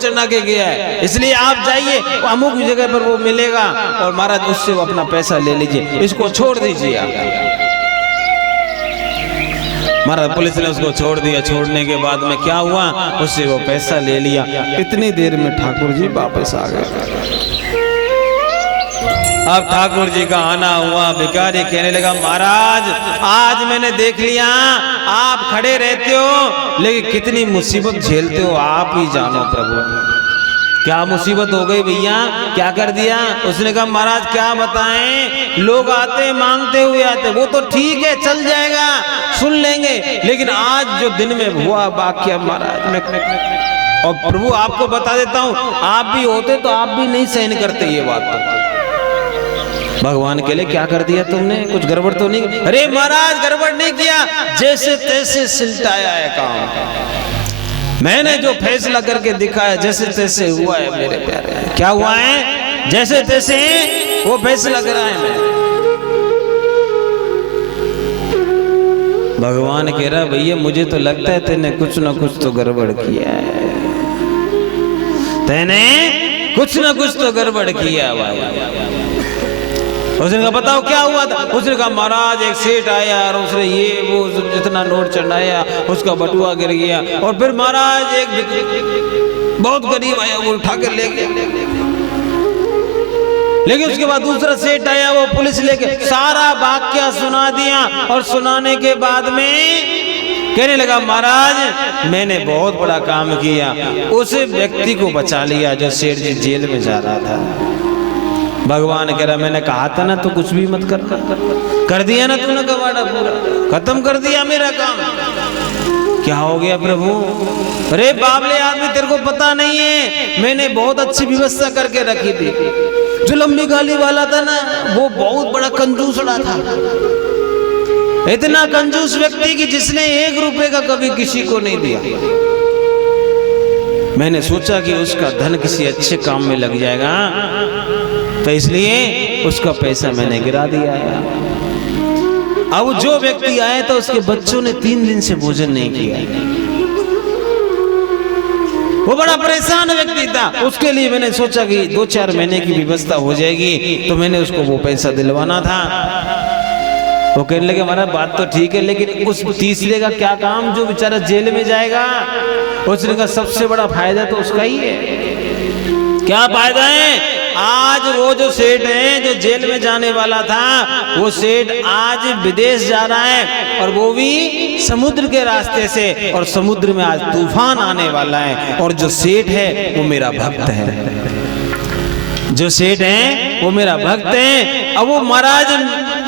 चढ़ा के गया है, इसलिए आप जाइए अमुक जगह पर वो मिलेगा और महाराज उससे वो अपना पैसा ले लीजिए, इसको छोड़ दीजिए आप। महाराज पुलिस ने उसको छोड़ दिया। छोड़ने के बाद में क्या हुआ, उससे वो पैसा ले लिया। इतनी देर में ठाकुर जी वापस आ गए। अब ठाकुर जी का आना हुआ, भिखारी कहने लगा महाराज आज मैंने देख लिया आप खड़े रहते हो लेकिन कितनी मुसीबत झेलते हो, आप ही जानो प्रभु। क्या मुसीबत हो गई भैया, क्या कर दिया? उसने कहा महाराज क्या बताएं, लोग आते मांगते हुए आते, वो तो ठीक है चल जाएगा सुन लेंगे, लेकिन आज जो दिन में हुआ वाक्य महाराज मैं और प्रभु आपको बता देता हूँ, आप भी होते तो आप भी नहीं सहन करते ये बात। तो भगवान के लिए क्या कर दिया तुमने, कुछ गड़बड़ तो नहीं? अरे महाराज गड़बड़ नहीं किया, जैसे तैसे सिलटाया है काम, मैंने जो फैसला करके दिखाया जैसे तैसे हुआ है मेरे प्यारे। क्या हुआ है? जैसे तैसे वो फैसला करा है मैंने। भगवान कह रहा भैया मुझे तो लगता है तेने कुछ ना कुछ तो गड़बड़ किया है, तेने कुछ ना कुछ तो गड़बड़ किया भाई। उसने कहा बताओ क्या हुआ था? उसने कहा महाराज एक सेठ आया और उसने ये वो जितना नोट चढ़ाया उसका बटुआ गिर गया, और फिर महाराज एक बहुत गरीब आया वो उठा कर ले गया, लेकिन उसके बाद दूसरा सेठ आया वो पुलिस लेके सारा वाक्य सुना दिया, और सुनाने के बाद में कहने लगा महाराज मैंने बहुत बड़ा काम किया, उस व्यक्ति को बचा लिया जो सेठ जी जेल में जा रहा था। भगवान कह रहा मैंने कहा था ना तो कुछ भी मत करना, कर दिया ना तूने कबाड़ा पूरा, खत्म कर दिया मेरा काम। क्या हो गया प्रभु? अरे बाबले आदमी तेरे को पता नहीं है, मैंने बहुत अच्छी व्यवस्था करके रखी थी। जो लंबी गाली वाला था ना वो बहुत बड़ा कंजूसड़ा था, इतना कंजूस व्यक्ति कि जिसने 1 रुपए का कभी किसी को नहीं दिया। मैंने सोचा कि उसका धन किसी अच्छे काम में लग जाएगा तो इसलिए उसका पैसा मैंने गिरा दिया है। अब जो व्यक्ति आए तो उसके बच्चों ने 3 दिन से भोजन नहीं किया, वो बड़ा परेशान व्यक्ति था। उसके लिए मैंने सोचा कि 2-4 महीने की व्यवस्था हो जाएगी तो मैंने उसको वो पैसा दिलवाना था। वो कहने लगे हमारा बात तो ठीक है, लेकिन उस तीसरे का क्या काम जो बेचारा जेल में जाएगा? उसने कहा सबसे बड़ा फायदा तो उसका ही है। क्या फायदा है? आज वो जो सेठ है जो जेल में जाने वाला था वो सेठ आज विदेश जा रहा है, और वो भी समुद्र के रास्ते से, और समुद्र में आज तूफान आने वाला है, और जो सेठ है वो मेरा भक्त है। जो सेठ है वो मेरा भक्त है। अब वो महाराज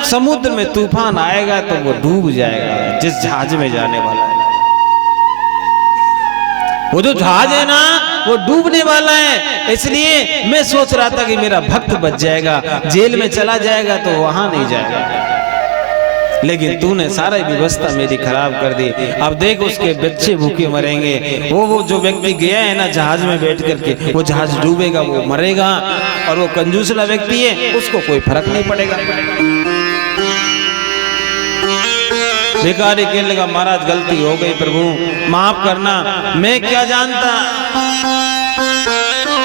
समुद्र में तूफान आएगा तो वो डूब जाएगा जिस जहाज में जाने वाला है। वो जो जहाज है ना वो डूबने वाला है, इसलिए मैं सोच रहा था कि मेरा भक्त बच जाएगा, जेल में चला जाएगा तो वहां नहीं जाएगा, लेकिन तूने सारा व्यवस्था मेरी खराब कर दी। अब देख उसके बच्चे भूखे मरेंगे। वो जो व्यक्ति गया है ना जहाज में बैठ करके, वो जहाज डूबेगा, वो मरेगा, और वो कंजूसला व्यक्ति है उसको कोई फर्क नहीं पड़ेगा। भिखारी कहने लगा महाराज गलती हो गई प्रभु माफ करना, मैं क्या जानता।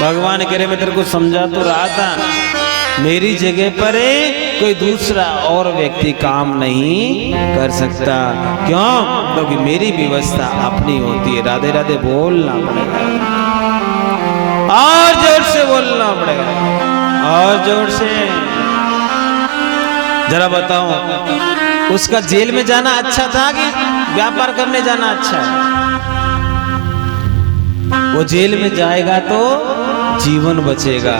भगवान कह रहे मैं तेरे को समझा तो रहा था, मेरी जगह पर कोई दूसरा और व्यक्ति काम नहीं कर सकता। क्यों? क्योंकि मेरी व्यवस्था अपनी होती है। राधे राधे बोलना पड़ेगा, और जोर से बोलना पड़ेगा, और जोर से। जरा बताओ उसका जेल में जाना अच्छा था कि व्यापार करने जाना अच्छा है? वो जेल में जाएगा तो जीवन बचेगा,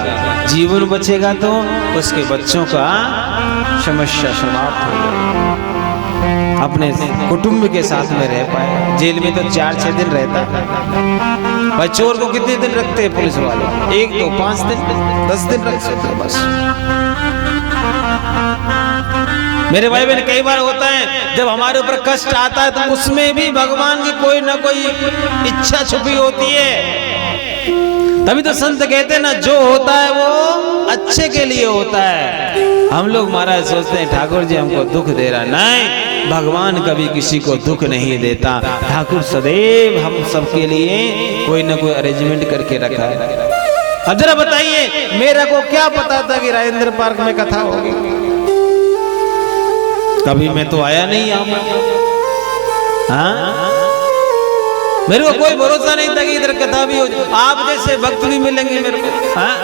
जीवन बचेगा तो उसके बच्चों का समस्या समाप्त हो जाएगी, अपने कुटुंब के साथ में रह पाए। जेल में तो 4-6 दिन रहता है भाई। चोर को कितने दिन रखते हैं पुलिस वाले? 1, 2, 5 दिन, 10 दिन रख सकते हैं बस। मेरे भाई बहन कई बार होता है जब हमारे ऊपर कष्ट आता है तो उसमें भी भगवान की कोई ना कोई इच्छा छुपी होती है। तभी तो संत कहते हैं ना जो होता है वो अच्छे के लिए होता है। हम लोग महाराज सोचते हैं ठाकुर जी हमको दुख दे रहा, नहीं, भगवान कभी किसी को दुख नहीं देता। ठाकुर सदैव हम सबके लिए कोई ना कोई अरेंजमेंट करके रखा है। अब जरा बताइए, मेरा को क्या पता था कि राजेंद्र पार्क में कथा होगी? कभी मैं तो आया नहीं यहाँ पर। हाँ, मेरे को कोई भरोसा नहीं था कि इधर कथा भी हो। आप जैसे भक्त भी मिलेंगे मेरे को। हाँ?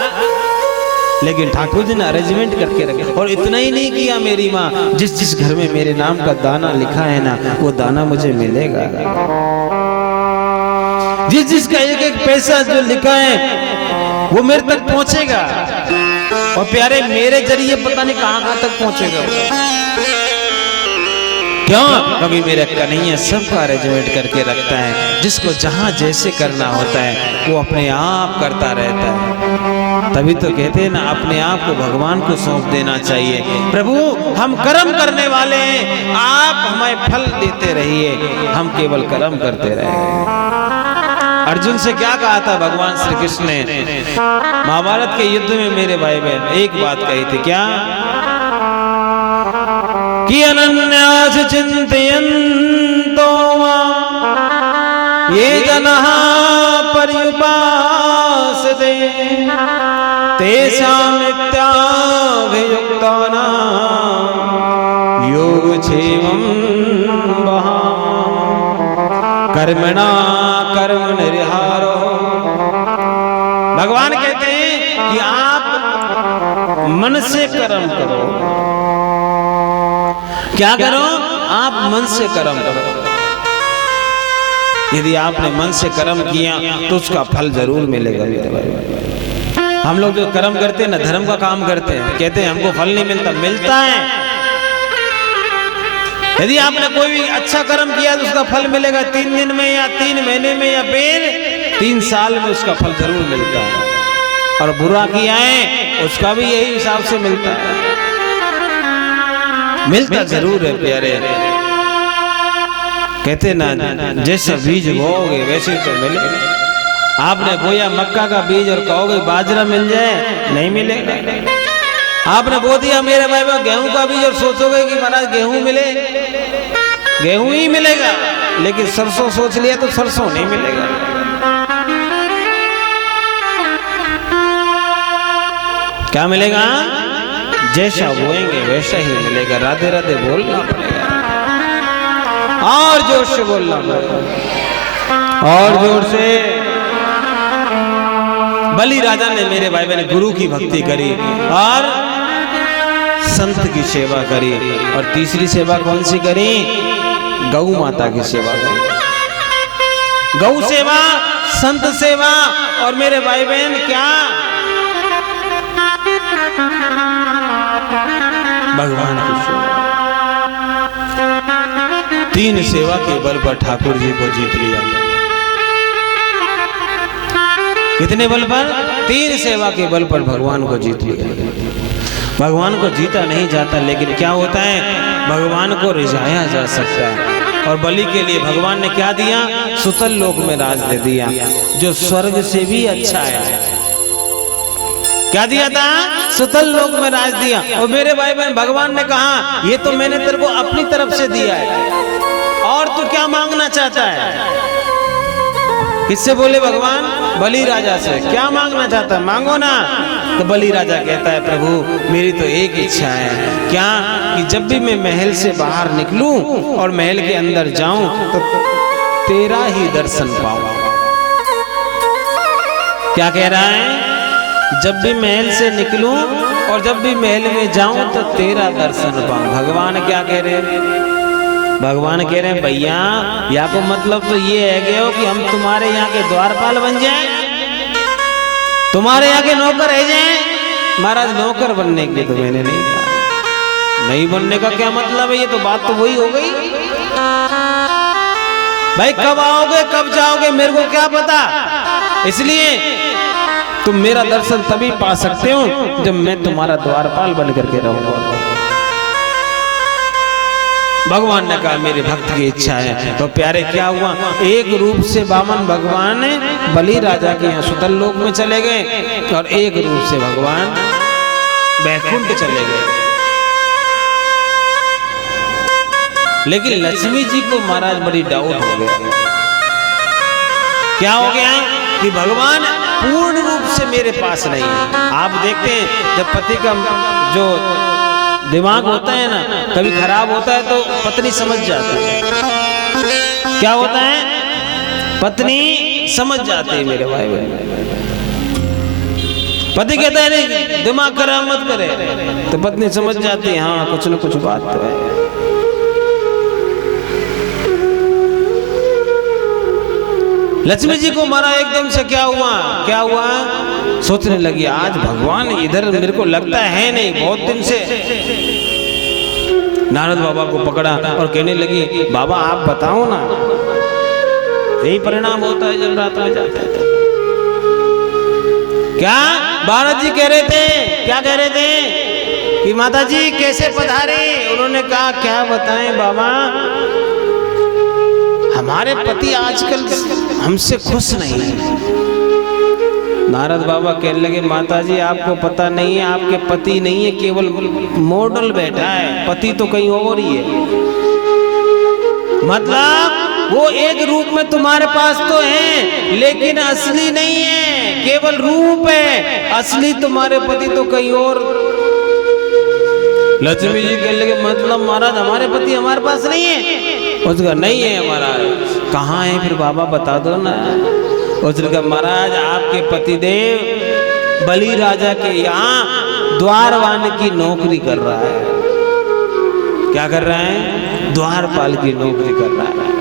लेकिन ठाकुर जी ने अरेंजमेंट करके रखे। और इतना ही नहीं किया, मेरी माँ, जिस जिस घर में मेरे नाम का दाना लिखा है ना, वो दाना मुझे मिलेगा। जिस जिसका एक एक पैसा जो लिखा है वो मेरे तक पहुंचेगा। और प्यारे, मेरे जरिए पता नहीं कहां तक पहुंचेगा। क्यों? कभी मेरा कन्हैया सबका अरेंजमेंट करके रखता है। जिसको जहां जैसे करना होता है वो अपने आप करता रहता है। तभी तो कहते हैं ना, अपने आप को भगवान को सौंप देना चाहिए। प्रभु, हम कर्म करने वाले हैं, आप हमें फल देते रहिए, हम केवल कर्म करते रहेंगे। अर्जुन से क्या कहा था भगवान श्री कृष्ण ने महाभारत के युद्ध में? मेरे भाई बहन, एक बात कही थी, क्या कि अनन्यास चिंतयन्तो मां ये जनाः पर्युपासते तेषां नित्याभियुक्तानां योगक्षेमं वहाम् कर्मणा कर्म निर्हारो। भगवान कहते हैं कि आप मन से कर्म करो। क्या करो? आप मन से कर्म करो। यदि आपने मन से कर्म किया तो उसका फल जरूर मिलेगा मेरे भाई। हम लोग जो कर्म करते हैं ना, धर्म का काम करते हैं, कहते हैं हमको फल नहीं मिलता। मिलता है। यदि आपने कोई भी अच्छा कर्म किया तो उसका फल मिलेगा 3 दिन में या 3 महीने में या फिर 3 साल में उसका फल जरूर मिलता है। और बुरा किया है उसका भी यही हिसाब से मिलता है। मिलता जरूर है प्यारे। कहते ना, जैसा बीज बोओगे वैसे तो मिले। आपने बोया मक्का का बीज और कहोगे बाजरा मिल जाए, नहीं मिलेगा। आपने बो दिया मेरे भाई में गेहूं का बीज और सोचोगे कि महाराज गेहूं मिले, गेहूं ही मिलेगा। लेकिन सरसों सोच लिया तो सरसों नहीं मिलेगा। क्या मिलेगा? जैसा बोएंगे वैसा ही मिलेगा। राधे राधे बोलना पड़ेगा, और जोर से बोलना पड़ेगा, और जोर से। बलि राजा ने मेरे भाई बहन गुरु की भक्ति करी और संत की सेवा करी। और तीसरी सेवा कौन सी करी? गौ माता की सेवा करी। गौ सेवा, संत सेवा और मेरे भाई बहन क्या भगवान की सेवा। 3 सेवा के बल पर ठाकुर जी को जीत लिया। कितने बल पर? 3 सेवा के बल पर भगवान को जीत लिया। भगवान को जीता नहीं जाता, लेकिन क्या होता है, भगवान को रिझाया जा सकता है। और बलि के लिए भगवान ने क्या दिया? सुतल लोक में राज दे दिया, जो स्वर्ग से भी अच्छा है। क्या दिया था? सुतल लोक में राज दिया। और मेरे भाई बहन, भगवान ने कहा ये तो मैंने तेरे को अपनी तरफ से दिया है, और तू क्या मांगना चाहता है? किससे बोले भगवान? बलि राजा से। क्या मांगना चाहता है? मांगो ना। तो बलि राजा कहता है, प्रभु मेरी तो एक इच्छा है, क्या कि जब भी मैं महल से बाहर निकलूं और महल के अंदर जाऊं तो तेरा ही दर्शन पाऊं। क्या कह रहा है? जब भी महल से निकलूं और जब भी महल में जाऊं तो तेरा दर्शन पाऊं। भगवान क्या कह रहे हैं? भगवान कह रहे हैं, भैया यहाँ को मतलब तो ये है गए हो कि हम तुम्हारे यहाँ के द्वारपाल बन जाएं, तुम्हारे यहाँ के नौकर रह जाएं। महाराज, नौकर बनने के लिए तो मैंने नहीं कहा। नहीं बनने का क्या मतलब है? ये तो बात तो वही हो गई। भाई कब आओगे कब जाओगे मेरे को क्या पता। इसलिए तुम मेरा दर्शन तभी पा सकते हो जब मैं तुम्हारा द्वारपाल बन करके रहूंगा। भगवान ने कहा मेरे भक्त की इच्छा है। तो प्यारे क्या हुआ? एक रूप से वामन भगवान बलि राजा के यहाँ सुतल लोक में चले गए और एक रूप से भगवान बैकुंठ चले गए। लेकिन लक्ष्मी जी को महाराज बड़ी डाउट हो गया। क्या हो गया कि भगवान पूर्ण रूप से मेरे पास नहीं है। आप देखते हैं जब पति का जो दिमाग होता है ना कभी खराब होता है तो पत्नी समझ जाती है। क्या होता है, पत्नी समझ जाती है मेरे भाई बहन। पति कहता है नहीं दिमाग खराब मत करे, तो पत्नी समझ जाती है हाँ कुछ न कुछ बात तो है। लक्ष्मी जी को मारा एकदम से क्या हुआ, सोचने लगी आज भगवान इधर मेरे को लगता है नहीं बहुत दिन से। नारद बाबा को पकड़ा और कहने लगी बाबा आप बताओ ना, यही परिणाम होता है जब रात में जाते हैं। क्या भारत जी कह रहे थे, क्या कह रहे थे कि माता जी कैसे पधारे। उन्होंने कहा क्या बताएं बाबा, हमारे पति आजकल हमसे खुश नहीं है। नारद बाबा कहने लगे माता जी आपको पता नहीं है, आपके पति नहीं है, केवल मॉडल बैठा है, पति तो कहीं और ही है। मतलब वो एक रूप में तुम्हारे पास तो है लेकिन असली नहीं है, केवल रूप है, असली तुम्हारे पति तो कहीं और। लक्ष्मी जी कहने लगे मतलब महाराज हमारे पति हमारे पास नहीं है। उसका नहीं है महाराज। कहाँ है फिर बाबा बता दो ना। उसने कहा महाराज आपके पतिदेव बलि राजा के यहाँ द्वारवान की नौकरी कर रहा है। क्या कर रहा है, द्वारपाल की नौकरी कर रहा है।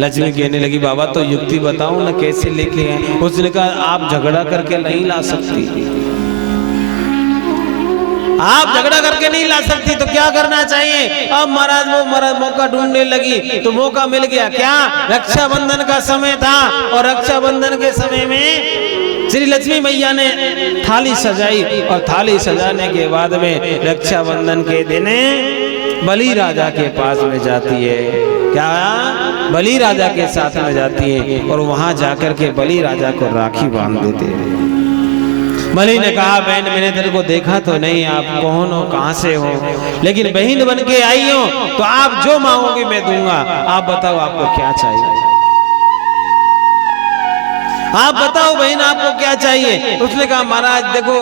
लक्ष्मी कहने लगी बाबा तो युक्ति बताओ ना कैसे लेके आए। उसने कहा आप झगड़ा करके नहीं ला सकती, आप झगड़ा करके नहीं ला सकती तो क्या करना चाहिए। अब महाराज वो मौका ढूंढने लगी तो मौका मिल गया। क्या, रक्षाबंधन का समय था और रक्षाबंधन के समय में श्री लक्ष्मी मैया ने थाली सजाई और थाली सजाने के बाद में रक्षाबंधन के दिन बलि राजा के पास में जाती है। क्या, बलि राजा के साथ में जाती है और वहां जाकर के बलि राजा को राखी बांध देते हैं। बलि ने कहा बहन मैंने तेरे को देखा तो नहीं, आप कौन हो, कहां से हो, लेकिन बहन बन के आई हो तो आप जो मांगोगी मैं दूंगा। आप बताओ आपको क्या चाहिए, आप बताओ बहन आपको क्या चाहिए। उसने कहा महाराज देखो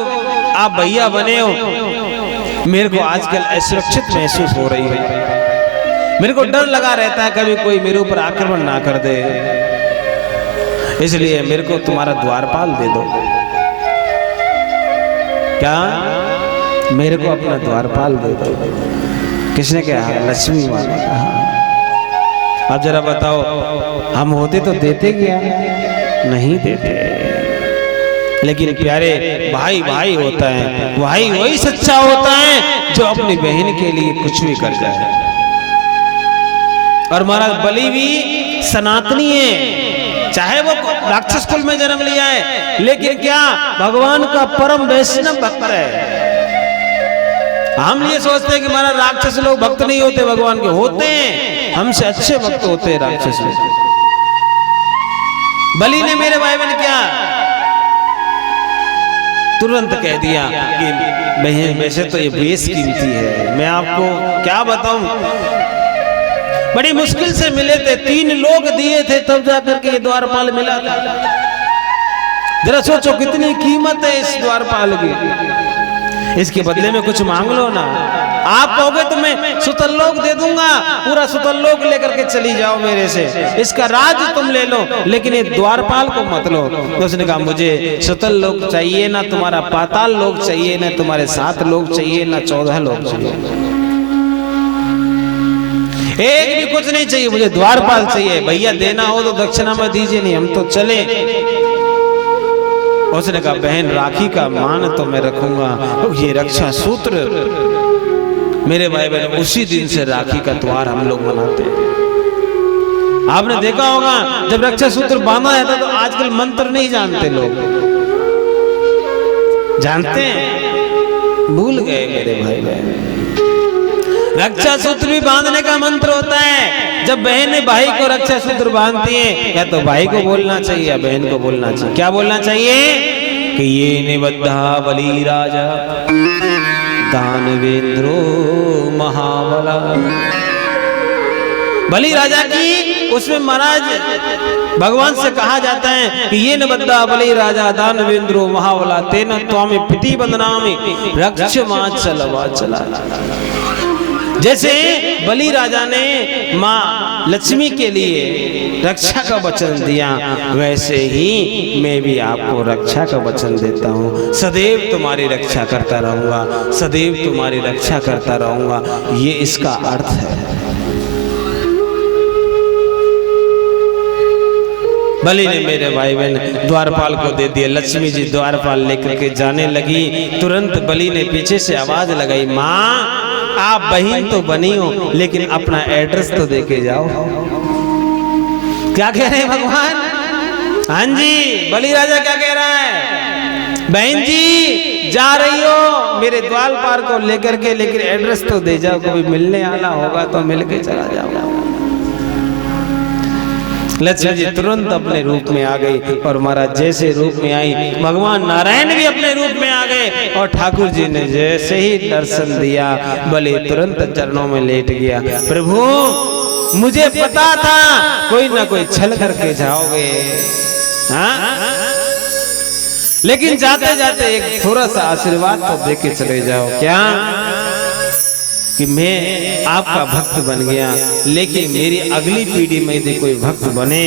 आप भैया बने हो, मेरे को आजकल असुरक्षित महसूस हो रही है, मेरे को डर लगा रहता है कभी कोई मेरे ऊपर आक्रमण ना कर दे, इसलिए मेरे को तुम्हारा द्वारपाल दे दो। क्या, मेरे को अपना द्वारपाल दे दो। किसने कहा, लक्ष्मी माँ ने कहा। अब जरा बताओ हम होते तो देते क्या, नहीं देते। लेकिन प्यारे भाई भाई होता है, भाई वही सच्चा होता है जो अपनी बहन के लिए कुछ भी कर जाए। और महाराज बलि भी सनातनी है, चाहे वो राक्षस कुल में जन्म लिया है लेकिन क्या भगवान का परम वैष्णव भक्त है। हम ये सोचते हैं कि महाराज राक्षस लोग भक्त नहीं होते, भगवान के होते हैं, हमसे अच्छे भक्त होते हैं राक्षस लोग। बलि ने मेरे भाई बहन क्या तुरंत कह दिया कि बहन वैसे तो ये बेस कीमती है, मैं आपको क्या बताऊं, बड़ी मुश्किल से मिले थे, 3 लोग दिए थे तब जाकर के ये द्वारपाल मिला था। जरा सोचो कितनी कीमत है इस द्वारपाल की, इसके बदले में कुछ मांग लो ना। आप कहोगे तो मैं सुतरलोक दे दूंगा, पूरा सुतरलोक लेकर के चली जाओ मेरे से, इसका राज तुम ले लो, लेकिन ये द्वारपाल को मत लो। तो उसने कहा मुझे सुतरलोक चाहिए ना, तुम्हारा पाताल लोक चाहिए ना, तुम्हारे 7 लोग चाहिए ना 14 लोग चाहिए, एक भी कुछ नहीं चाहिए, मुझे द्वारपाल चाहिए। भैया देना हो तो दक्षिणा में दीजिए, नहीं हम तो चले। उसने कहा बहन राखी का मान तो मैं रखूंगा, ये रक्षा सूत्र मेरे भाई बहन उसी दिन से राखी का त्योहार हम लोग मनाते हैं। आपने देखा होगा जब रक्षा सूत्र बांधा जाता तो आजकल मंत्र नहीं जानते लोग, जानते हैं, भूल गए मेरे भाई बहन। रक्षा सूत्र भी बांधने का मंत्र होता है। जब बहन भाई को रक्षा सूत्र बांधती है या तो भाई को बोलना चाहिए या बहन को बोलना चाहिए। क्या बोलना चाहिए कि ये निबद्धा बलि राजा दानवेंद्रो महाबला। बलि राजा की उसमें महाराज भगवान से कहा जाता है कि ये न बद्दा बलि राजा दानवेंद्रो महाबला तेना त्वामि पिति बंदनामि रक्षमाचल वाचला। जैसे बलि राजा ने माँ लक्ष्मी के लिए रक्षा का वचन दिया, वैसे ही मैं भी आपको रक्षा का वचन देता हूँ। सदैव तुम्हारी रक्षा करता रहूंगा, सदैव तुम्हारी रक्षा करता रहूंगा, ये इसका अर्थ है। बलि ने मेरे भाई बहन द्वारपाल को दे दिया। लक्ष्मी जी द्वारपाल लेकर के जाने लगी, तुरंत बलि ने पीछे से आवाज लगाई, माँ आप बहन तो बनी हो लेकिन अपना एड्रेस तो देके जाओ। क्या कह रहे हैं भगवान? हाँ जी, बलि राजा क्या कह रहा है? बहन जी जा रही हो मेरे द्वारपाल को लेकर के, लेकिन एड्रेस तो दे जाओ, कभी मिलने आना होगा तो मिल के चला जाओ। लक्ष्मी जी तुरंत अपने रूप में आ गई और महाराज जैसे रूप में आई, भगवान नारायण भी अपने रूप में आ गए और ठाकुर जी ने जैसे ही दर्शन दिया, बलि तुरंत चरणों में लेट गया। प्रभु मुझे पता था कोई ना कोई छल करके जाओगे, हाँ? लेकिन जाते जाते एक थोड़ा सा आशीर्वाद तो देके चले जाओ। क्या? कि मैं आपका भक्त बन गया, लेकिन मेरी अगली पीढ़ी में यदि कोई भक्त बने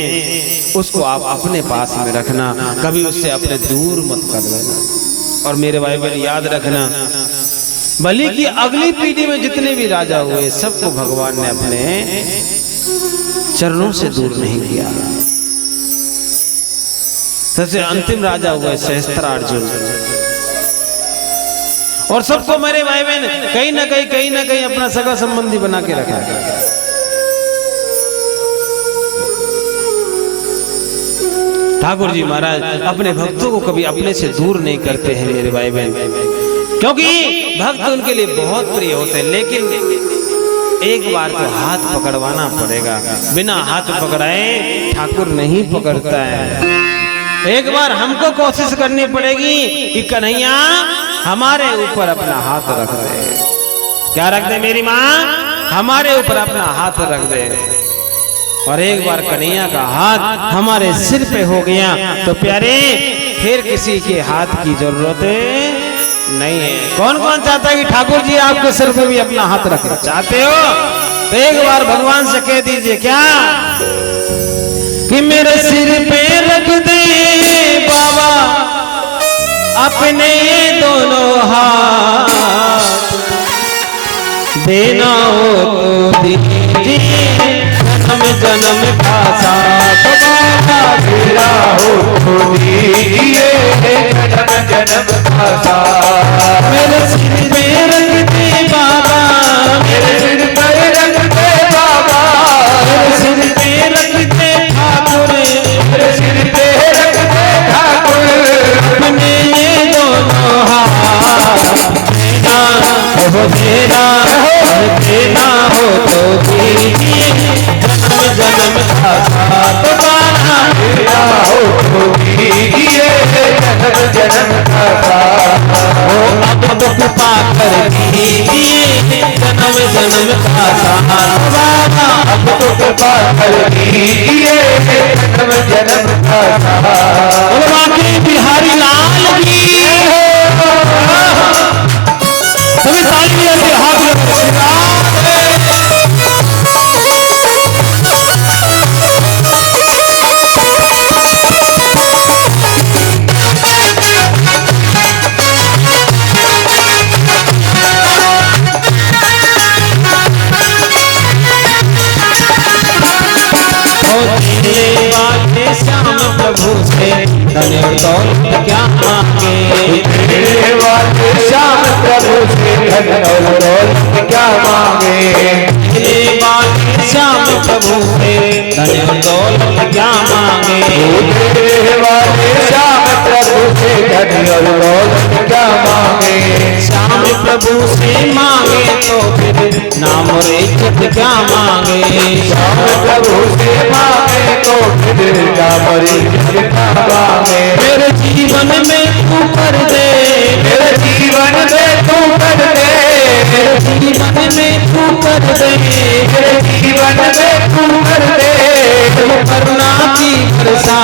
उसको आप अपने पास में रखना, कभी उससे अपने दूर मत कर लेना। और मेरे भाई बहन याद रखना, बलि की अगली पीढ़ी में जितने भी राजा हुए सबको भगवान ने अपने चरणों से दूर नहीं किया। सबसे अंतिम राजा हुए सहस्त्रार्जुन, और सबको मेरे भाई बहन कहीं ना कहीं अपना सगा संबंधी बना के रखा। ठाकुर जी महाराज अपने भक्तों को कभी अपने से दूर नहीं करते हैं मेरे भाई बहन, क्योंकि भक्त उनके लिए बहुत प्रिय होते हैं। लेकिन एक बार तो हाथ पकड़वाना पड़ेगा, बिना हाथ पकड़ाए ठाकुर नहीं पकड़ता है। एक बार हमको कोशिश करनी पड़ेगी कि कन्हैया हमारे ऊपर अपना हाथ रख दे। क्या रख दे मेरी माँ? हमारे ऊपर अपना हाथ रख दे। और एक बार कन्हैया का हाथ हमारे सिर पे हो गया तो प्यारे फिर किसी के हाथ की जरूरत नहीं है। कौन कौन चाहता है कि ठाकुर जी आपके सिर पे भी अपना हाथ रखे? चाहते हो तो एक बार भगवान से कह दीजिए क्या कि मेरे सिर पे रख दे बाबा अपने ये दोनों हाथ, देना हो तो दीजिए जन्म जन्म का साथ, बाबा तेरा हो तो दीजिए जन्म जन्म का साथ। मेरे सिर पे रख दे बाबा, मेरे सिर पे रख दे बाबा, मेरे सिर पे रख दे ठाकुर, मेरे सिर पे रख दे ठाकुर अपने ये दोनों हाथ, देना हो तो दीजिए जन्म जन्म का साथ, बाबा तेरा हो तो दीजिए जन्म जन्म का साथ। ओ अब तो कृपा कर दीजिए जन्म जन्म का साथ, बाबा अब तो कृपा कर दीजिए जन्म जन्म का साथ। और बाकी बिहारी लाल की सभी तालियां से हाथ श्याम प्रभु से धन दौलत क्या मांगे, श्याम प्रभु से धन दौलत क्या मांगे, श्याम प्रभु से धन दौलत क्या मांगे, श्याम प्रभु से धन दौलत क्या मांगे। श्याम प्रभु से मांगे तो फिर नाम और इज्जत क्या मांगे, श्याम प्रभु से मांगे तो फिर नाम और इज्जत क्या मांगे। मेरे जीवन में तू कर दे, मेरे जीवन में तू कर दे, करुणा की बरसा